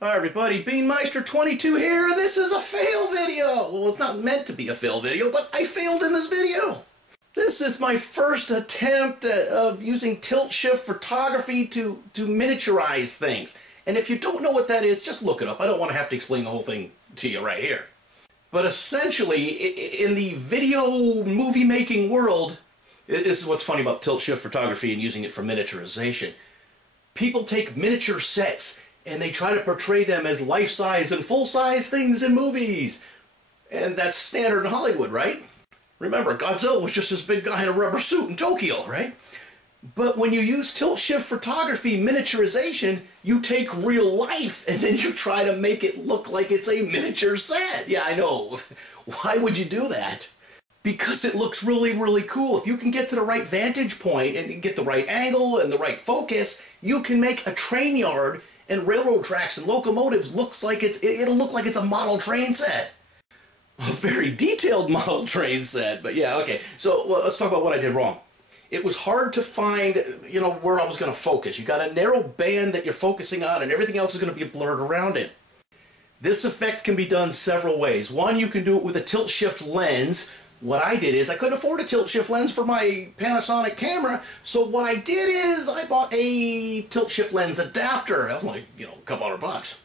Hi everybody, BeanMeister22 here, and this is a fail video! Well, it's not meant to be a fail video, but I failed in this video! This is my first attempt of using tilt-shift photography to miniaturize things. And if you don't know what that is, just look it up. I don't want to have to explain the whole thing to you right here. But essentially, in the video movie making world, this is what's funny about tilt-shift photography and using it for miniaturization. People take miniature sets and they try to portray them as life-size and full-size things in movies. And that's standard in Hollywood, right? Remember, Godzilla was just this big guy in a rubber suit in Tokyo, right? But when you use tilt-shift photography miniaturization, you take real life and then you try to make it look like it's a miniature set. Yeah, I know. Why would you do that? Because it looks really, really cool. If you can get to the right vantage point and get the right angle and the right focus, you can make a train yard and railroad tracks and locomotives it'll look like it's a model train set. A very detailed model train set, but yeah, okay. So let's talk about what I did wrong. It was hard to find, where I was going to focus. You got a narrow band that you're focusing on and everything else is going to be blurred around it. This effect can be done several ways. One, you can do it with a tilt-shift lens. What I did is I couldn't afford a tilt-shift lens for my Panasonic camera, so what I did is I bought a tilt-shift lens adapter. That was like, a couple $100.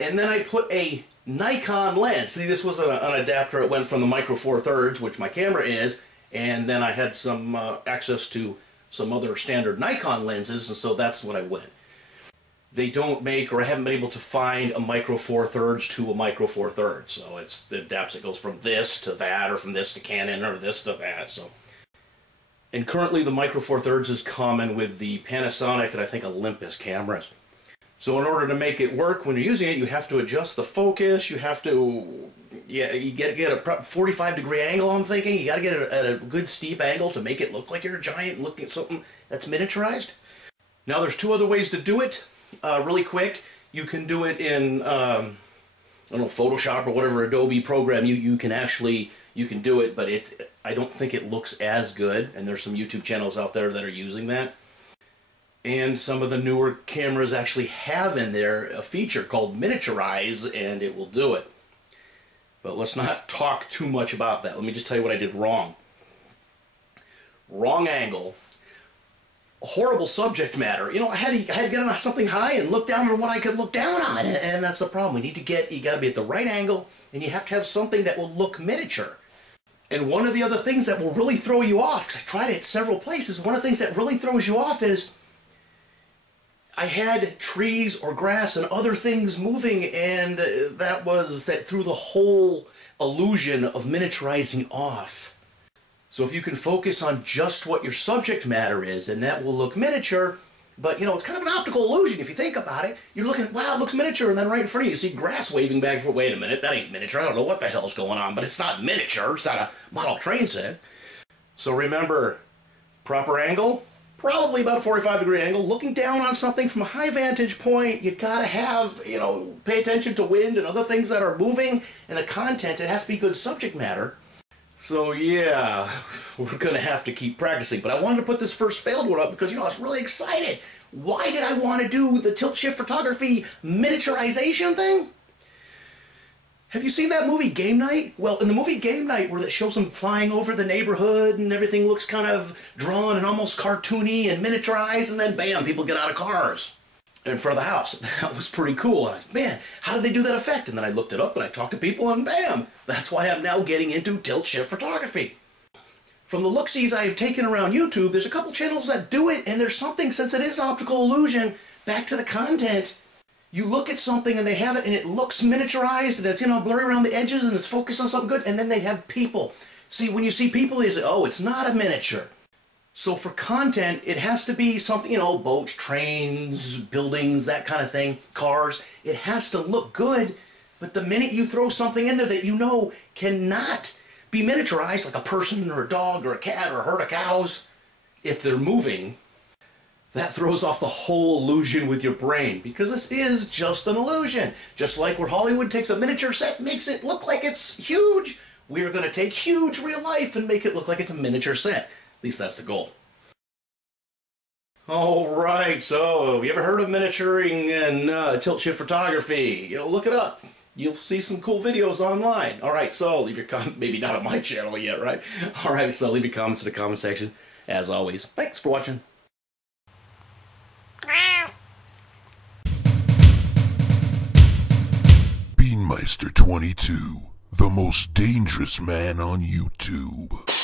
And then I put a Nikon lens. See, this was an adapter. It went from the Micro Four Thirds, which my camera is, and then I had some access to some other standard Nikon lenses, and so that's what I went. They don't make, or I haven't been able to find a Micro Four Thirds to a Micro Four Thirds. So it adapts, it goes from this to that, or from this to Canon, or this to that. So, and currently the Micro Four Thirds is common with the Panasonic and I think Olympus cameras. So in order to make it work when you're using it, you have to adjust the focus. You have to, you get a 45-degree angle. I'm thinking you got to get it at a good steep angle to make it look like you're a giant and looking at something that's miniaturized. Now there's two other ways to do it. Really quick, you can do it in I don't know, Photoshop or whatever Adobe program you can do it, but I don't think it looks as good, and there's some YouTube channels out there that are using that. And some of the newer cameras actually have in there a feature called Miniaturize, and it will do it. But let's not talk too much about that. Let me just tell you what I did wrong. Wrong angle. Horrible subject matter. I had to get on something high and look down on what I could look down on, and that's the problem. You got to be at the right angle, and you have to have something that will look miniature. And one of the other things that will really throw you off, because I tried it several places, one of the things that really throws you off is I had trees or grass and other things moving, and that threw the whole illusion of miniaturizing off. So if you can focus on just what your subject matter is, and that will look miniature, but it's kind of an optical illusion if you think about it. You're looking, wow, it looks miniature, and then right in front of you, you see grass waving back for, wait a minute, that ain't miniature. I don't know what the hell's going on, but it's not miniature. It's not a model train set. So remember, proper angle, probably about a 45-degree angle, looking down on something from a high vantage point. You gotta have, pay attention to wind and other things that are moving, and the content, it has to be good subject matter. So yeah, we're going to have to keep practicing. But I wanted to put this first failed one up because, I was really excited. Why did I want to do the tilt-shift photography miniaturization thing? Have you seen that movie Game Night? Well, in the movie Game Night, where it shows them flying over the neighborhood and everything looks kind of drawn and almost cartoony and miniaturized, and then bam, people get out of cars in front of the house. That was pretty cool. And man, how did they do that effect? And then I looked it up and I talked to people and bam, that's why I'm now getting into tilt-shift photography. From the look-sees I've taken around YouTube, there's a couple channels that do it, and there's something, since it is an optical illusion, back to the content. You look at something and they have it and it looks miniaturized and it's, blurry around the edges and it's focused on something good, and then they have people. See, when you see people, you say, oh, it's not a miniature. So for content, it has to be something, boats, trains, buildings, that kind of thing, cars. It has to look good, but the minute you throw something in there that cannot be miniaturized, like a person or a dog or a cat or a herd of cows, if they're moving, that throws off the whole illusion with your brain, because this is just an illusion. Just like where Hollywood takes a miniature set and makes it look like it's huge, we're going to take huge real life and make it look like it's a miniature set. At least that's the goal. All right, so you ever heard of miniaturing and tilt shift photography? You know, look it up. You'll see some cool videos online. All right, so leave your comment. Maybe not on my channel yet, right? All right, so leave your comments in the comment section. As always, thanks for watching. Beanmeister 22, the most dangerous man on YouTube.